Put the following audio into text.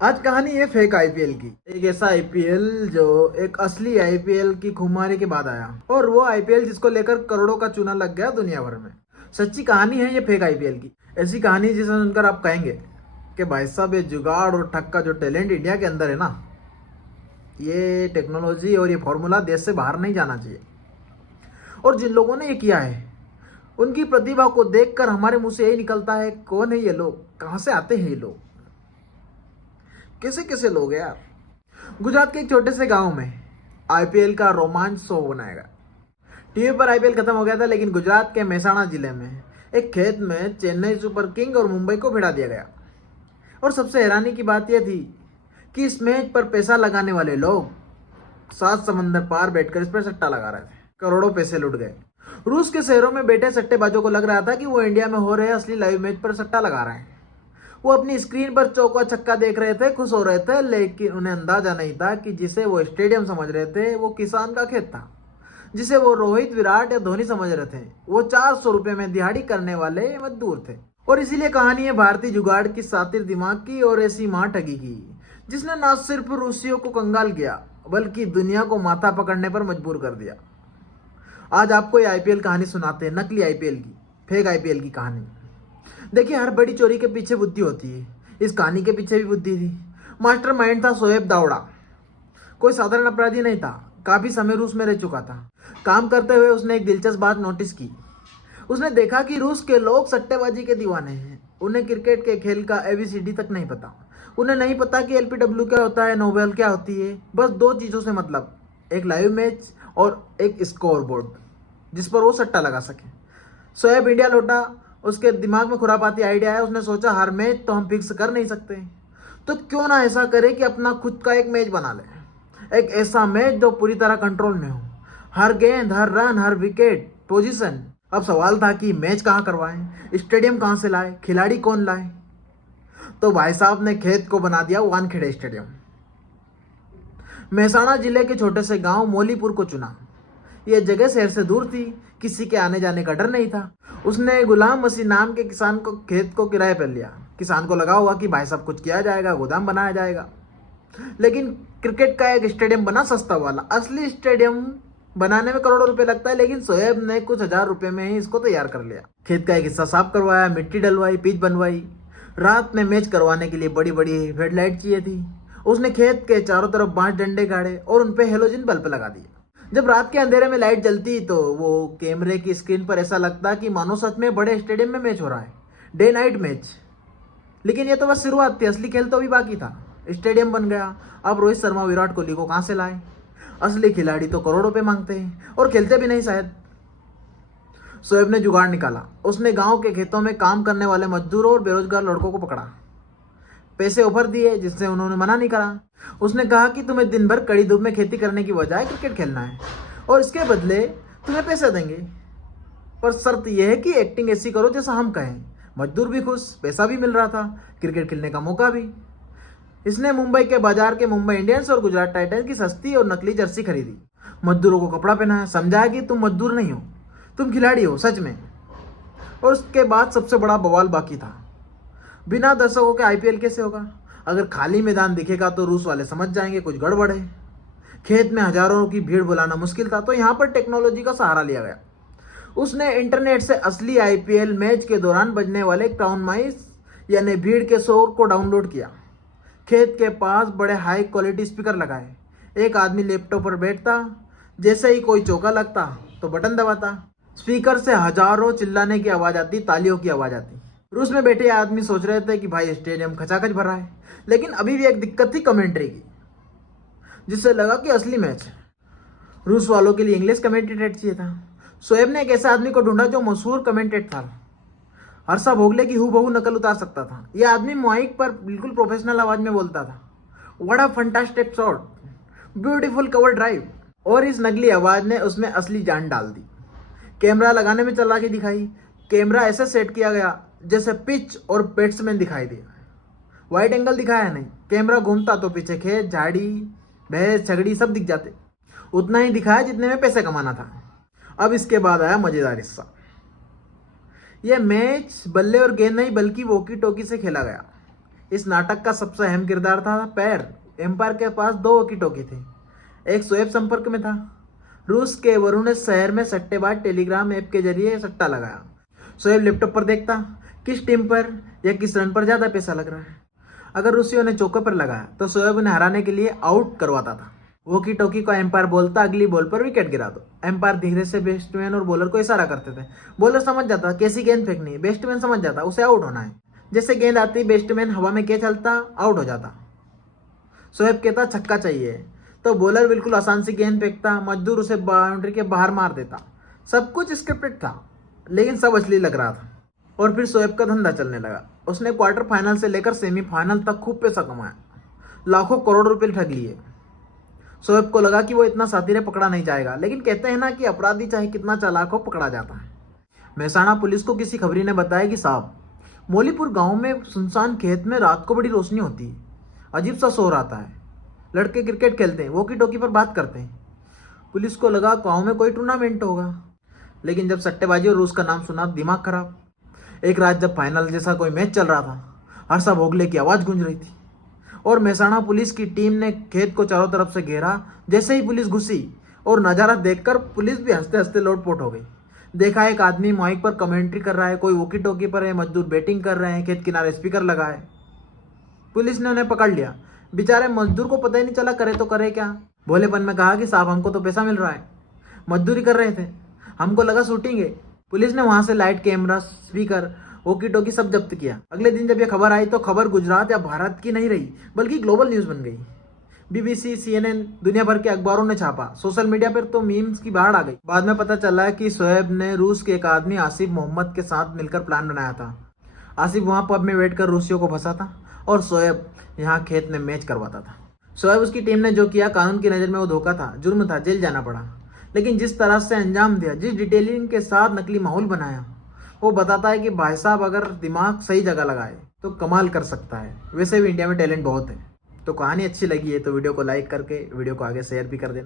आज कहानी है फेक आईपीएल की। एक ऐसा आईपीएल जो एक असली आईपीएल की खुमारी के बाद आया, और वो आईपीएल जिसको लेकर करोड़ों का चूना लग गया दुनिया भर में। सच्ची कहानी है ये फेक आईपीएल की। ऐसी कहानी जिसे सुनकर आप कहेंगे कि भाई साहब, ये जुगाड़ और ठग का जो टैलेंट इंडिया के अंदर है ना, ये टेक्नोलॉजी और ये फॉर्मूला देश से बाहर नहीं जाना चाहिए। और जिन लोगों ने ये किया है, उनकी प्रतिभा को देखकर हमारे मुंह से यही निकलता है, कौन है ये लोग, कहाँ से आते हैं ये लोग, कैसे कैसे लोग हैं यार। गुजरात के एक छोटे से गांव में आईपीएल का रोमांच शो बनाया गया। टीवी पर आईपीएल खत्म हो गया था, लेकिन गुजरात के मेहसाणा जिले में एक खेत में चेन्नई सुपर किंग और मुंबई को भिड़ा दिया गया। और सबसे हैरानी की बात यह थी कि इस मैच पर पैसा लगाने वाले लोग 7 समंदर पार बैठकर इस पर सट्टा लगा रहे थे। करोड़ों पैसे लुट गए। रूस के शहरों में बैठे सट्टेबाजों को लग रहा था कि वो इंडिया में हो रहे असली लाइव मैच पर सट्टा लगा रहे हैं। वो अपनी स्क्रीन पर चौका छक्का देख रहे थे, खुश हो रहे थे, लेकिन उन्हें अंदाजा नहीं था कि जिसे वो स्टेडियम समझ रहे थे वो किसान का खेत था। जिसे वो रोहित, विराट या धोनी समझ रहे थे वो 400 रुपए में दिहाड़ी करने वाले मजदूर थे। और इसीलिए कहानी है भारतीय जुगाड़ की, सातिर दिमाग की और ऐसी मार ठगी की, जिसने न सिर्फ रूसियों को कंगाल किया बल्कि दुनिया को माथा पकड़ने पर मजबूर कर दिया। आज आपको ये आईपीएल कहानी सुनाते हैं, नकली आईपीएल की, फेक आईपीएल की कहानी। देखिए, हर बड़ी चोरी के पीछे बुद्धि होती है। इस कहानी के पीछे भी बुद्धि थी। मास्टरमाइंड था शोएब दावड़ा। कोई साधारण अपराधी नहीं था। काफी समय रूस में रह चुका था। काम करते हुए उसने एक दिलचस्प बात नोटिस की। उसने देखा कि रूस के लोग सट्टेबाजी के दीवाने हैं। उन्हें क्रिकेट के खेल का एबीसीडी तक नहीं पता। उन्हें नहीं पता कि एलपीडब्ल्यू क्या होता है, नोबेल क्या होती है। बस दो चीजों से मतलब, एक लाइव मैच और एक स्कोर बोर्ड जिस पर वो सट्टा लगा सके। शोएब इंडिया लौटा। उसके दिमाग में खुरापाती आइडिया है। उसने सोचा, हर मैच तो हम फिक्स कर नहीं सकते, तो क्यों ना ऐसा करें कि अपना खुद का एक मैच बना ले। एक ऐसा मैच जो पूरी तरह कंट्रोल में हो, हर गेंद, हर रन, हर विकेट, पोजीशन। अब सवाल था कि मैच कहाँ करवाएं, स्टेडियम कहाँ से लाए, खिलाड़ी कौन लाए। तो भाई साहब ने खेत को बना दिया वानखेड़े स्टेडियम। मेहसाणा जिले के छोटे से गांव मोलीपुर को चुना। यह जगह शहर से दूर थी, किसी के आने जाने का डर नहीं था। उसने गुलाम मसीह नाम के किसान को खेत को किराए पर लिया। किसान को लगा हुआ कि भाई साहब कुछ किया जाएगा, गोदाम बनाया जाएगा। लेकिन क्रिकेट का एक स्टेडियम बना सस्ता वाला। असली स्टेडियम बनाने में करोड़ों रुपए लगता है, लेकिन शोएब ने कुछ हजार रुपए में ही इसको तैयार कर लिया। खेत का एक हिस्सा साफ करवाया, मिट्टी डलवाई, पिच बनवाई। रात में मैच करवाने के लिए बड़ी बड़ी हेडलाइट चाहिए थी। उसने खेत के चारों तरफ 5 डंडे गाड़े और उनपे हेलोजन बल्ब लगा दिए। जब रात के अंधेरे में लाइट जलती तो वो कैमरे की स्क्रीन पर ऐसा लगता कि मानो सच में बड़े स्टेडियम में मैच हो रहा है, डे नाइट मैच। लेकिन ये तो बस शुरुआत थी, असली खेल तो अभी बाकी था। स्टेडियम बन गया। अब रोहित शर्मा, विराट कोहली को कहाँ से लाए? असली खिलाड़ी तो करोड़ों रुपए मांगते हैं और खेलते भी नहीं शायद। शोएब ने जुगाड़ निकाला। उसने गांव के खेतों में काम करने वाले मजदूरों और बेरोजगार लड़कों को पकड़ा, पैसे ऑफर दिए जिससे उन्होंने मना नहीं करा। उसने कहा कि तुम्हें दिन भर कड़ी धूप में खेती करने की बजाय क्रिकेट खेलना है, और इसके बदले तुम्हें पैसे देंगे, पर शर्त यह है कि एक्टिंग ऐसी करो जैसा हम कहें। मजदूर भी खुश, पैसा भी मिल रहा था, क्रिकेट खेलने का मौका भी। इसने मुंबई के बाजार के मुंबई इंडियंस और गुजरात टाइटंस की सस्ती और नकली जर्सी खरीदी। मजदूरों को कपड़ा पहनाया, समझाया कि तुम मजदूर नहीं हो, तुम खिलाड़ी हो सच में। और उसके बाद सबसे बड़ा बवाल बाकी था। बिना दर्शकों के आईपीएल कैसे होगा? अगर खाली मैदान दिखेगा तो रूस वाले समझ जाएंगे कुछ गड़बड़ है। खेत में हजारों की भीड़ बुलाना मुश्किल था, तो यहाँ पर टेक्नोलॉजी का सहारा लिया गया। उसने इंटरनेट से असली आईपीएल मैच के दौरान बजने वाले क्राउन माइस यानी भीड़ के शोर को डाउनलोड किया। खेत के पास बड़े हाई क्वालिटी स्पीकर लगाए। एक आदमी लैपटॉप पर बैठता, जैसे ही कोई चौका लगता तो बटन दबाता। स्पीकर से हजारों चिल्लाने की आवाज आती, तालियों की आवाज आती। रूस में बैठे आदमी सोच रहे थे कि भाई स्टेडियम खचाखच भरा है, लेकिन अभी भी एक दिक्कत थी कमेंट्री की, जिससे लगा कि असली मैच है। रूस वालों के लिए इंग्लिश कमेंटेटर चाहिए था। शोएब ने एक ऐसे आदमी को ढूंढा जो मशहूर कमेंटेटर था, हर्षा भोगले की हूबहू नकल उतार सकता था। यह आदमी माइक पर बिल्कुल प्रोफेशनल आवाज में बोलता था, what a fantastic shot, beautiful cover drive. और इस नकली आवाज ने उसमें असली जान डाल दी। कैमरा लगाने में चालाकी दिखाई। कैमरा ऐसे सेट किया गया जैसे पिच और बैट्समैन दिखाई दे। वाइड एंगल दिखाया नहीं। कैमरा घूमता तो पीछे खेत, झाड़ी, भैंस, छगड़ी सब दिख जाते। उतना ही दिखाया जितने में पैसे कमाना था। अब इसके बाद आया मजेदार हिस्सा। यह मैच बल्ले और गेंद नहीं बल्कि वॉकी टॉकी से खेला गया। इस नाटक का सबसे अहम किरदार था पैर। एम्पायर के पास 2 वॉकी टॉकी थे। एक शोएब संपर्क में था। रूस के वरुणेस शहर में सट्टेबाज टेलीग्राम ऐप के जरिए सट्टा लगाया। शोएब लैपटॉप पर देखता किस टीम पर या किस रन पर ज़्यादा पैसा लग रहा है। अगर रूसियों ने चौके पर लगाया तो शोएब उन्हें हराने के लिए आउट करवाता था। वॉकी टॉकी को एम्पायर बोलता अगली बॉल पर विकेट गिरा दो। एम्पायर धीरे से बैट्समैन और बॉलर को इशारा करते थे। बॉलर समझ जाता कैसी गेंद फेंकनी है। बैट्समैन समझ जाता उसे आउट होना है। जैसे गेंद आती बैट्समैन हवा में कैच चलता आउट हो जाता। शोएब कहता छक्का चाहिए तो बॉलर बिल्कुल आसान सी गेंद फेंकता। मजदूर उसे बाउंड्री के बाहर मार देता। सब कुछ स्क्रिप्टेड था लेकिन सब असली लग रहा था। और फिर शोएब का धंधा चलने लगा। उसने क्वार्टर फाइनल से लेकर सेमीफाइनल तक खूब पैसा कमाया। लाखों करोड़ रुपए ठग लिए। शोएब को लगा कि वो इतना सातिरे पकड़ा नहीं जाएगा, लेकिन कहते हैं ना कि अपराधी चाहे कितना चालाक हो पकड़ा जाता है। महसाणा पुलिस को किसी खबरी ने बताया कि साहब मौलीपुर गांव में सुनसान खेत में रात को बड़ी रोशनी होती है। अजीब सा शोर आता है। लड़के क्रिकेट खेलते हैं, वॉकी टॉकी पर बात करते हैं। पुलिस को लगा गांव में कोई टूर्नामेंट होगा, लेकिन जब सट्टेबाजी और रूस का नाम सुना दिमाग खराब। एक रात जब फाइनल जैसा कोई मैच चल रहा था, हर्षा भोगले की आवाज़ गूंज रही थी और महसाणा पुलिस की टीम ने खेत को चारों तरफ से घेरा। जैसे ही पुलिस घुसी और नज़ारा देखकर पुलिस भी हंसते हंसते लोटपोट हो गई। देखा एक आदमी माइक पर कमेंट्री कर रहा है, कोई वॉकी टॉकी पर है, मजदूर बैटिंग कर रहे हैं, खेत किनारे स्पीकर लगा है। पुलिस ने उन्हें पकड़ लिया। बेचारे मजदूर को पता ही नहीं चला करे तो करे क्या। भोलेपन में कहा कि साहब हमको तो पैसा मिल रहा है, मजदूरी कर रहे थे, हमको लगा शूटिंग है। पुलिस ने वहां से light, camera, speaker, walkie talkie सब जब्त किया। अगले दिन जब यह खबर आई तो खबर गुजरात या भारत की नहीं रही बल्कि ग्लोबल न्यूज़ बन गई। BBC, CNN, दुनिया भर के अखबारों ने छापा। सोशल मीडिया पर तो मीम्स की बाढ़ आ गई। बाद में पता चला कि शोएब ने रूस के एक आदमी आसिफ मोहम्मद के साथ मिलकर प्लान बनाया था। आसिफ वहां पब में बैठकर रूसियों को फंसाता और शोएब यहाँ खेत में मैच करवाता था। शोएब उसकी टीम ने जो किया कानून की नज़र में वो धोखा था, जुर्म था, जेल जाना पड़ा। लेकिन जिस तरह से अंजाम दिया, जिस डिटेलिंग के साथ नकली माहौल बनाया, वो बताता है कि भाई साहब अगर दिमाग सही जगह लगाए तो कमाल कर सकता है। वैसे भी इंडिया में टैलेंट बहुत है। तो कहानी अच्छी लगी है तो वीडियो को लाइक करके वीडियो को आगे शेयर भी कर देना।